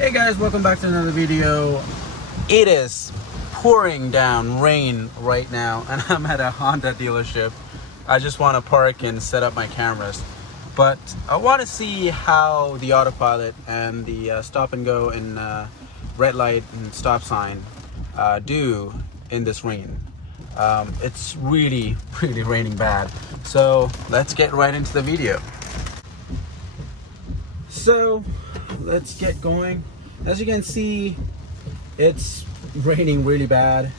Hey guys, welcome back to another video. It is pouring down rain right now and I'm at a Honda dealership. I just want to park and set up my cameras, but I want to see how the autopilot and the stop and go and red light and stop sign do in this rain. It's really raining bad, so let's get right into the video. So let's get going. As you can see, it's raining really bad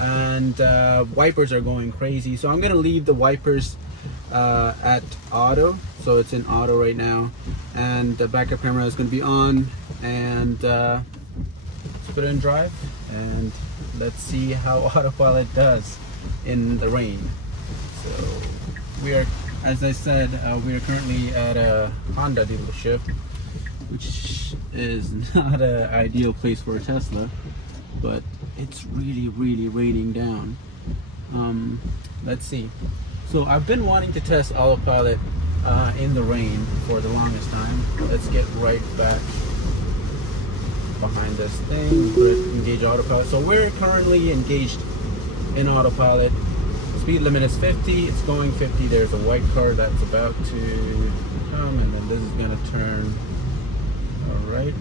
and wipers are going crazy, so I'm gonna leave the wipers at auto, so it's in auto right now, and the backup camera is going to be on, and let's put it in drive and let's see how autopilot does in the rain. So we are, as I said, we are currently at a Honda dealership, which is not an ideal place for a Tesla, but it's really raining down. Let's see. So I've been wanting to test autopilot in the rain for the longest time. Let's get right back behind this thing, put it, engage autopilot. So we're currently engaged in autopilot. Speed limit is 50, it's going 50. There's a white car that's about to come, and then this is gonna turn. All right,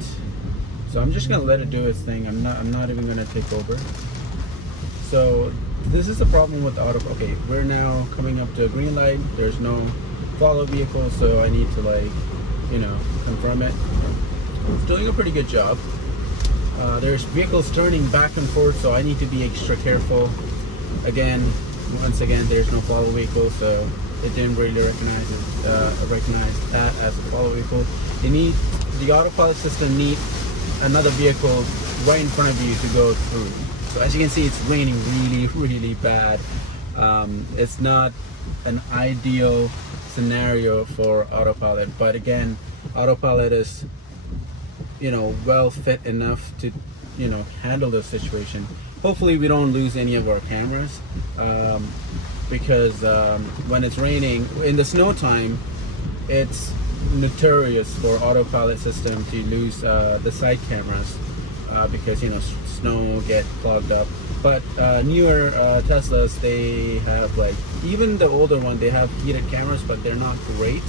so I'm just gonna let it do its thing. I'm not even gonna take over. So this is the problem with auto. Okay, we're now coming up to a green light. There's no follow vehicle, so I need to confirm it. It's doing a pretty good job. There's vehicles turning back and forth, so I need to be extra careful. Once again, there's no follow vehicle, so it didn't really recognize that as a follow vehicle. The autopilot system needs another vehicle right in front of you to go through. So as you can see, it's raining really bad. It's not an ideal scenario for autopilot, but again, autopilot is well fit enough to handle the situation. Hopefully we don't lose any of our cameras, because when it's raining in the snow time, it's notorious for autopilot system to lose the side cameras, because snow get clogged up. But newer Teslas, they have, even the older one, they have heated cameras, but they're not great,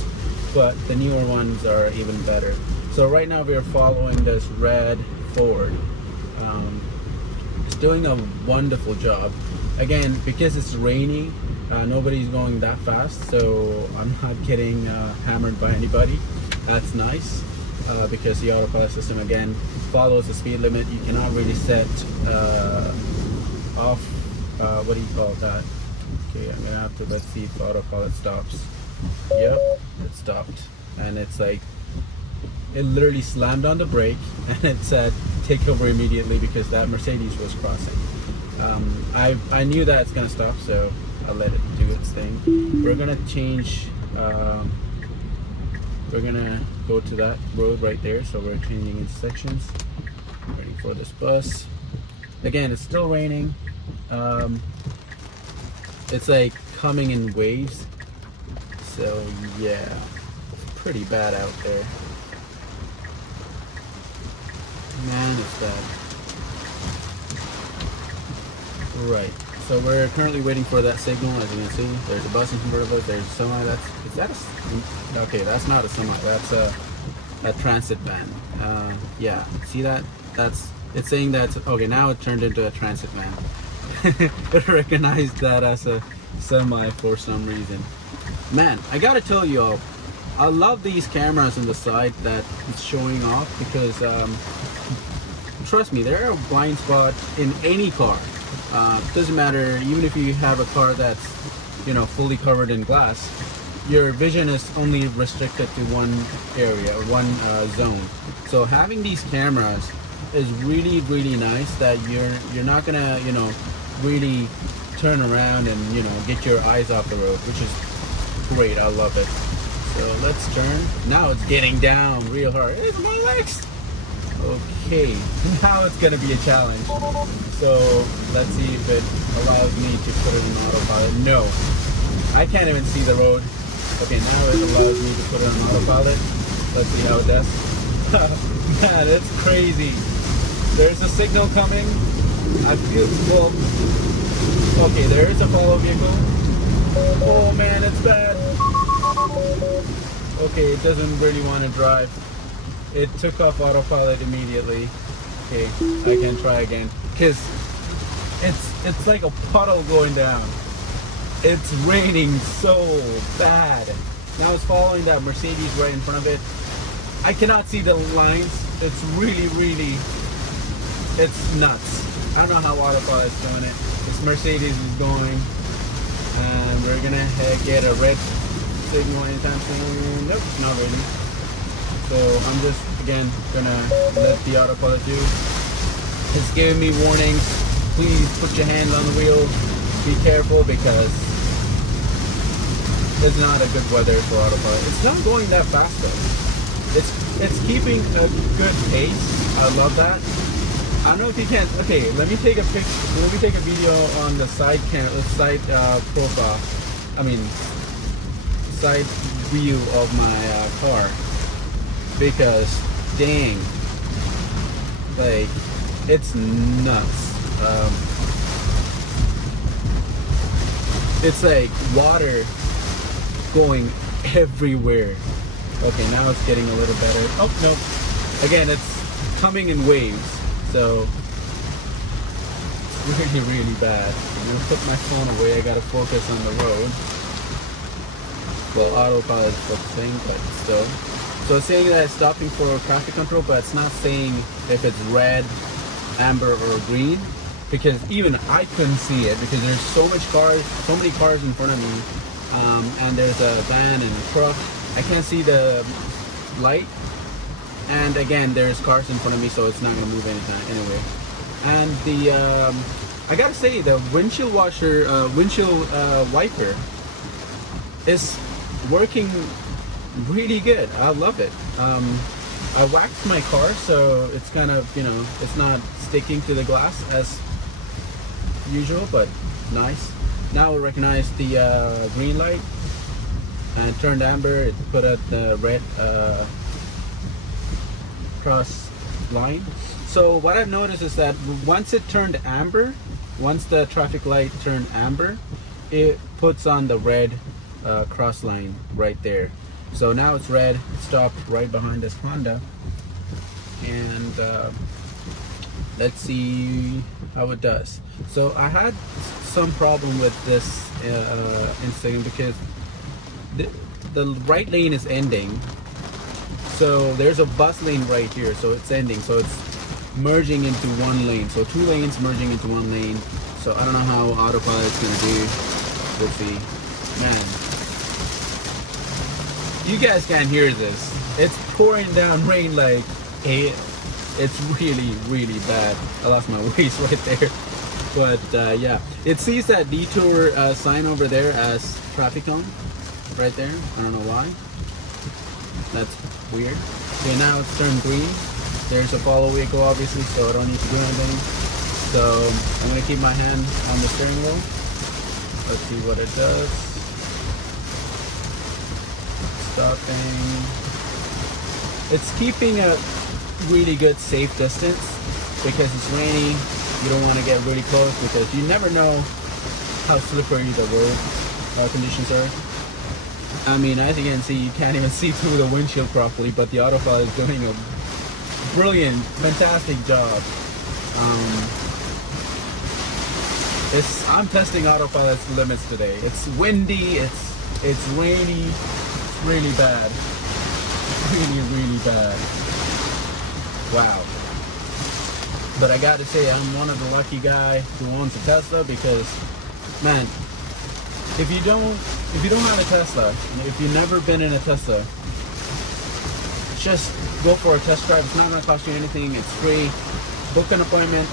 but the newer ones are even better. So right now we are following this red Ford. It's doing a wonderful job. Again, because it's raining, nobody's going that fast, so I'm not getting hammered by anybody. That's nice, because the autopilot system again follows the speed limit. You cannot really set off, what do you call that? Okay, I'm gonna have to, let's see if autopilot stops. Yep, it stopped, and it's like, it literally slammed on the brake and it said take over immediately because that Mercedes was crossing. I knew that it's gonna stop, so I'll let it do its thing. We're gonna change, we're gonna go to that road right there, so we're changing intersections. Waiting for this bus. Again, it's still raining. It's like coming in waves, so yeah, it's pretty bad out there. Man, it's bad. Right, so we're currently waiting for that signal. As you can see, there's a bus in front of us. There's a semi. Okay, that's not a semi. That's a transit van. Yeah, see that? It's saying that. Okay, now it turned into a transit van. It recognized that as a semi for some reason. Man, I gotta tell you all, I love these cameras on the side that it's showing off, because trust me, they're a blind spot in any car. Doesn't matter, even if you have a car that's fully covered in glass, your vision is only restricted to one area, one zone. So having these cameras is really nice, that you're not gonna really turn around and get your eyes off the road, which is great. I love it. So let's turn. Now it's getting down real hard. It's my legs. Okay, now it's gonna be a challenge. So let's see if it allows me to put it in autopilot. No, I can't even see the road. Okay, now it allows me to put it on autopilot. Let's see how it does. Man, it's crazy. There's a signal coming. I feel, well, okay, there is a follow vehicle. Oh man, it's bad. Okay, it doesn't really want to drive. It took off autopilot immediately. Okay, I can try again. Cause it's like a puddle going down. It's raining so bad. Now it's following that Mercedes right in front of it. I cannot see the lines. It's really, it's nuts. I don't know how autopilot's doing it. This Mercedes is going, and we're gonna get a red signal anytime soon. Nope, not really. So I'm just again gonna let the autopilot do. It's giving me warnings. Please put your hands on the wheel. Be careful because it's not a good weather for autopilot. It's not going that fast though. It's keeping a good pace. I love that. I don't know if you can. Okay, let me take a picture. Let me take a video on the side profile. I mean, side view of my car because dang, like it's nuts. It's like water going everywhere. Okay, now it's getting a little better. Oh no! Again, it's coming in waves. So it's really bad. I'm gonna put my phone away. I gotta focus on the road. Well, autopilot is focusing, but still. So it's saying that it's stopping for traffic control, but it's not saying if it's red, amber, or green, because even I couldn't see it because there's so many cars in front of me, and there's a van and a truck. I can't see the light. And again, there's cars in front of me, so it's not gonna move anytime anyway. And the I gotta say, the windshield wiper is working really good. I love it. I waxed my car, so it's kind of, you know, it's not sticking to the glass as usual, but nice. Now it recognized the green light and it turned amber. It put out the red cross line. So what I've noticed is that once it turned amber, once the traffic light turned amber, it puts on the red cross line right there. So now it's red. It stopped right behind this Honda, and let's see how it does. So I had some problem with this Instagram because the right lane is ending. So there's a bus lane right here, so it's ending, so it's merging into one lane. So two lanes merging into one lane. So I don't know how autopilot's gonna do. We'll see. Man, you guys can't hear this. It's pouring down rain like it's really bad. I lost my waist right there. But yeah, it sees that detour sign over there as traffic cone right there. I don't know why. That's weird. Okay, now it's turned green. There's a follow vehicle obviously, so I don't need to do anything. So I'm gonna keep my hand on the steering wheel. Let's see what it does. Stopping. It's keeping a really good safe distance because it's rainy. You don't want to get really close because you never know how slippery the road conditions are. I mean, as you can see, you can't even see through the windshield properly, but the autopilot is doing a brilliant, fantastic job. I'm testing autopilot's limits today. It's windy, it's rainy, it's really bad. Really bad. Wow. But I got to say, I'm one of the lucky guys who owns a Tesla because, man, if you don't have a Tesla, if you've never been in a Tesla, just go for a test drive. It's not going to cost you anything. It's free. Book an appointment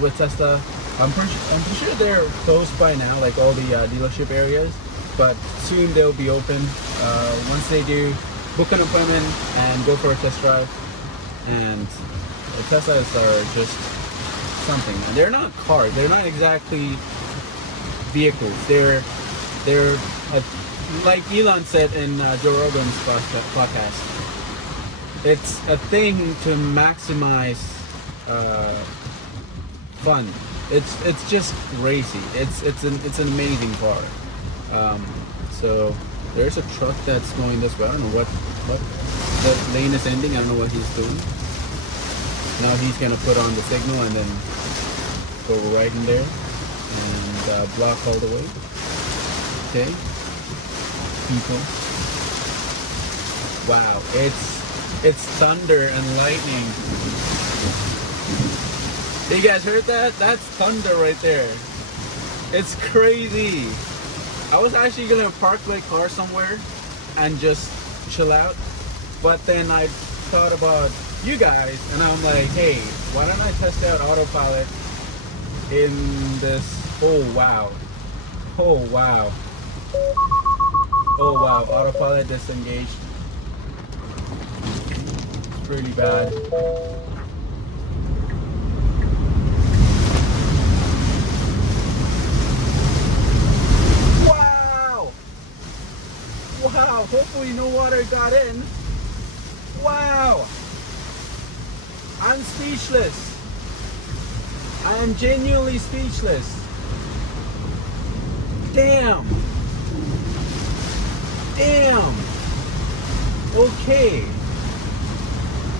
with Tesla. I'm pretty sure they're closed by now, like all the dealership areas, but soon they'll be open. Once they do, book an appointment and go for a test drive. And the Teslas are just something. And they're not cars. They're not exactly vehicles. They're like Elon said in Joe Rogan's podcast. It's a thing to maximize fun. It's just crazy. It's an amazing car. So there's a truck that's going this way. I don't know what the lane is ending. I don't know what he's doing. Now he's gonna put on the signal and then go right in there and block all the way. Okay, people. Wow, it's thunder and lightning. You guys heard that? That's thunder right there. It's crazy. I was actually gonna park my car somewhere and just chill out, but then I thought about you guys and I'm like, hey, why don't I test out Autopilot in this? Oh wow, oh wow, oh wow, Autopilot disengaged. It's pretty bad. Wow, hopefully no water got in. Wow. I'm speechless. I am genuinely speechless. Damn. Damn. Okay.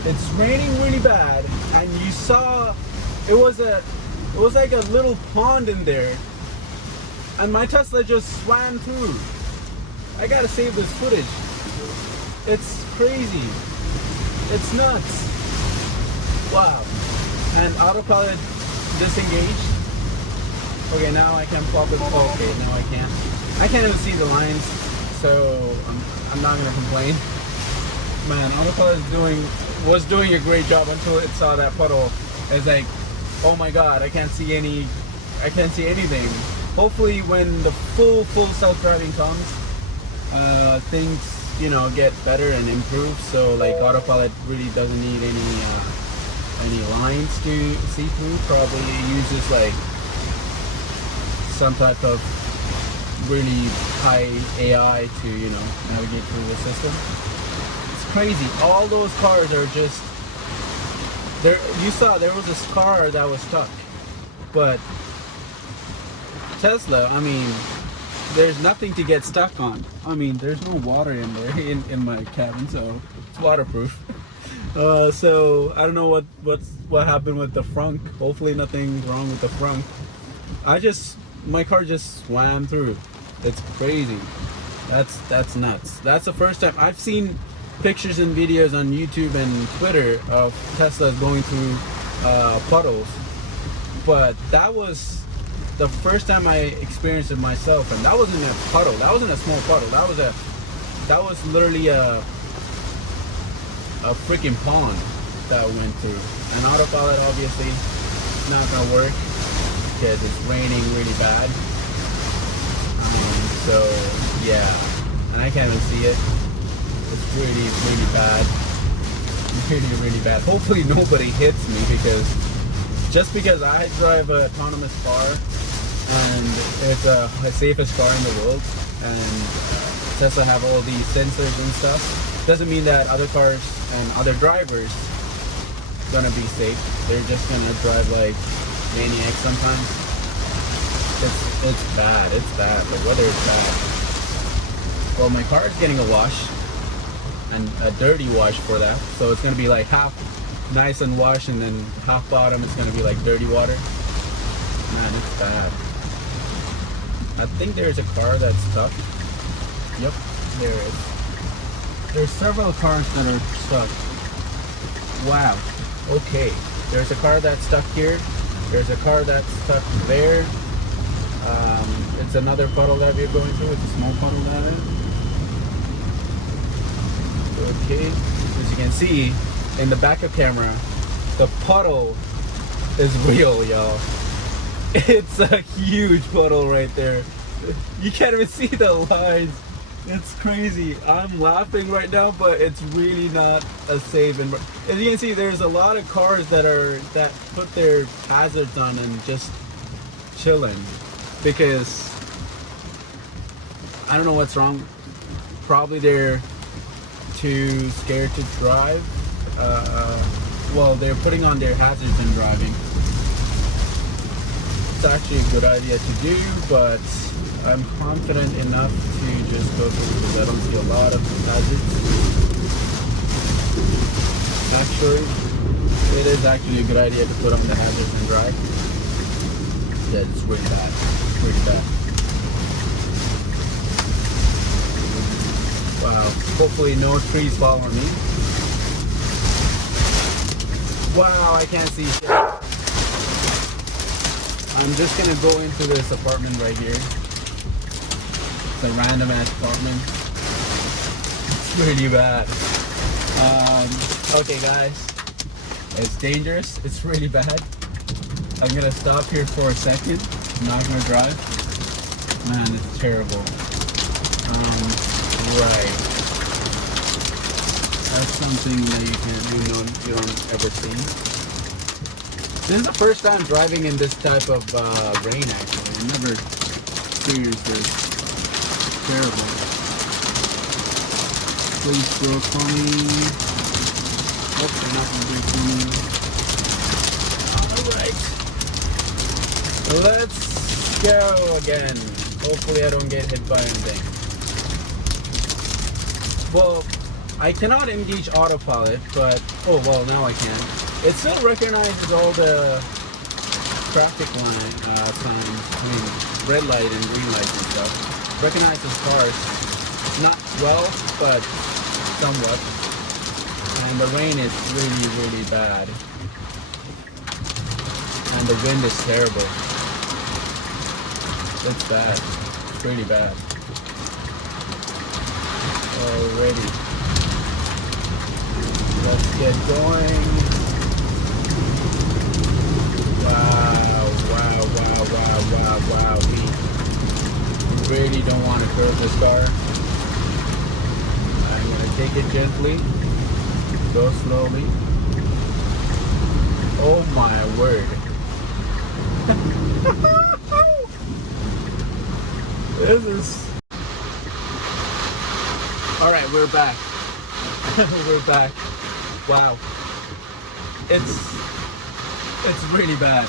It's raining really bad and you saw it was like a little pond in there and my Tesla just swam through. I gotta save this footage. It's crazy. It's nuts. Wow. And Autopilot disengaged. Okay, now I can pop it. Oh, okay, now I can't. I can't even see the lines, so I'm not gonna complain. Man, Autopilot was doing a great job until it saw that puddle. It's like, oh my god, I can't see anything. Hopefully when the full self-driving comes, things, you know, get better and improve, so like Autopilot really doesn't need any lines to see through. Probably it uses like some type of really high AI to, you know, navigate through the system. It's crazy. All those cars are just there. You saw there was this car that was stuck, but Tesla, I mean, there's nothing to get stuck on. I mean, there's no water in there in my cabin, so it's waterproof. So I don't know what happened with the frunk. Hopefully nothing wrong with the frunk. My car just swam through. It's crazy. That's nuts. That's the first time I've seen pictures and videos on YouTube and Twitter of Teslas going through puddles, but that was the first time I experienced it myself, and that wasn't a puddle. That wasn't a small puddle. That was literally a freaking pond that went through. And Autopilot obviously not gonna work because it's raining really bad. So yeah, and I can't even see it. It's really bad. Really bad. Hopefully nobody hits me, because I drive an autonomous car and it's the safest car in the world, and Tesla have all these sensors and stuff. Doesn't mean that other cars and other drivers gonna be safe. They're just gonna drive like maniacs sometimes. It's bad. It's bad. The weather is bad. Well, my car is getting a wash, and a dirty wash for that. So it's gonna be like half nice and washed, and then half bottom it's gonna be like dirty water. Man, it's bad. I think there's a car that's stuck. Yep, there is. There's several cars that are stuck. Wow. Okay. There's a car that's stuck here. There's a car that's stuck there. It's another puddle that we're going through. It's a small puddle that is. Okay. As you can see in the backup camera, the puddle is real, y'all. It's a huge puddle right there. You can't even see the lines. It's crazy. I'm laughing right now, but it's really not a safe environment. As you can see, there's a lot of cars that put their hazards on and just chilling, because I don't know what's wrong. Probably they're too scared to drive. well, they're putting on their hazards in driving. It's actually a good idea to do, but I'm confident enough to just go through because I don't see a lot of hazards. Actually, it is actually a good idea to put on the hazards and drive. Yeah, it's really bad. It's really bad. Wow. Hopefully no trees fall on me. Wow, I can't see shit. I'm just gonna go into this apartment right here. It's a random ass apartment. It's really bad. Okay guys, it's dangerous. It's really bad. I'm gonna stop here for a second. I'm not gonna drive. Man, it's terrible. Right. That's something that you don't ever see. This is the first time driving in this type of rain. Actually, I never experienced this. It's terrible. Please brake for me. Oh, they're not gonna brake for me. All right. Let's go again. Hopefully, I don't get hit by anything. Well, I cannot engage Autopilot, but oh well, now I can. It still recognizes all the traffic line signs, I mean red light and green light and stuff. Recognizes cars, not well, but somewhat. And the rain is really, really bad. And the wind is terrible. It's bad. It's really bad. Alrighty. Let's get going. Wow. We really don't want to curve this car. I'm going to take it gently. Go slowly. Oh my word. This is... Alright, we're back. We're back. Wow. It's really bad.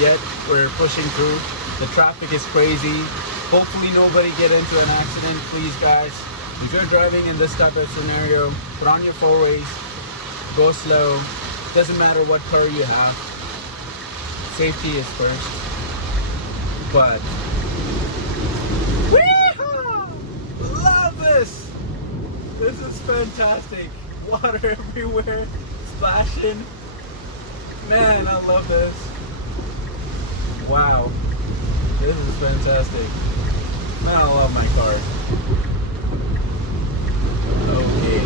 Yet we're pushing through. The traffic is crazy. Hopefully nobody get into an accident. Please guys, if you're driving in this type of scenario, put on your four-ways, go slow. Doesn't matter what car you have. Safety is first. But love this! This is fantastic. Water everywhere, splashing. Man, I love this. Wow. This is fantastic. Man, I love my car. Okay.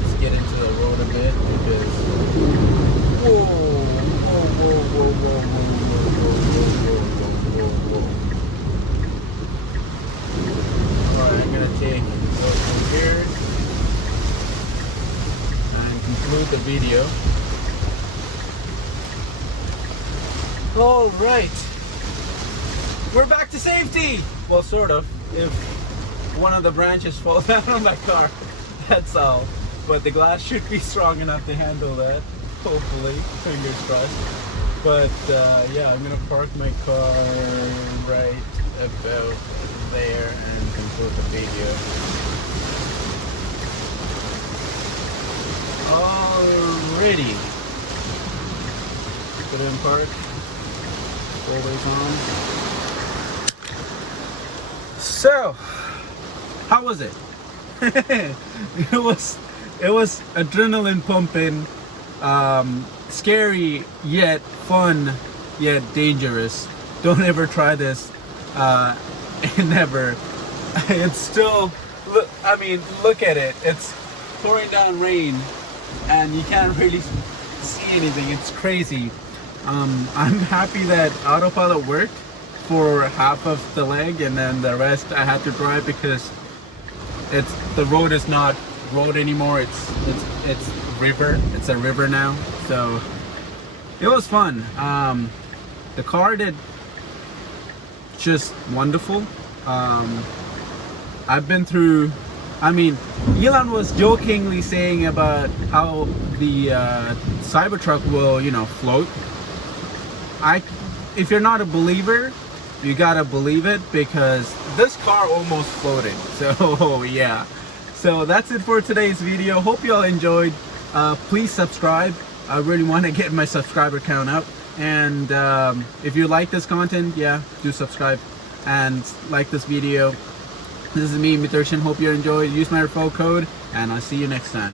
Let's get into the road a bit because... Whoa. Alright, I'm gonna take from here and conclude the video. All right, we're back to safety. Well, sort of. If one of the branches falls down on my car, that's all. But the glass should be strong enough to handle that. Hopefully, fingers crossed. But yeah, I'm gonna park my car right about there and conclude the video. Alrighty. Put it in park. Always on. So, how was it? It was adrenaline pumping, scary yet fun yet dangerous. Don't ever try this. Never. It's still. I mean, look at it. It's pouring down rain, and you can't really see anything. It's crazy. I'm happy that Autopilot worked for half of the leg, and then the rest I had to drive because the road is not road anymore. It's river. It's a river now. So it was fun. The car did just wonderful. I've been through I mean, Elon was jokingly saying about how the Cybertruck will, you know, float. If you're not a believer, you gotta believe it, because this car almost floated. So yeah. So that's it for today's video. Hope you all enjoyed. Please subscribe. I really want to get my subscriber count up. And if you like this content, yeah, do subscribe and like this video. This is me, Mitershan. Hope you enjoyed. Use my referral code, and I'll see you next time.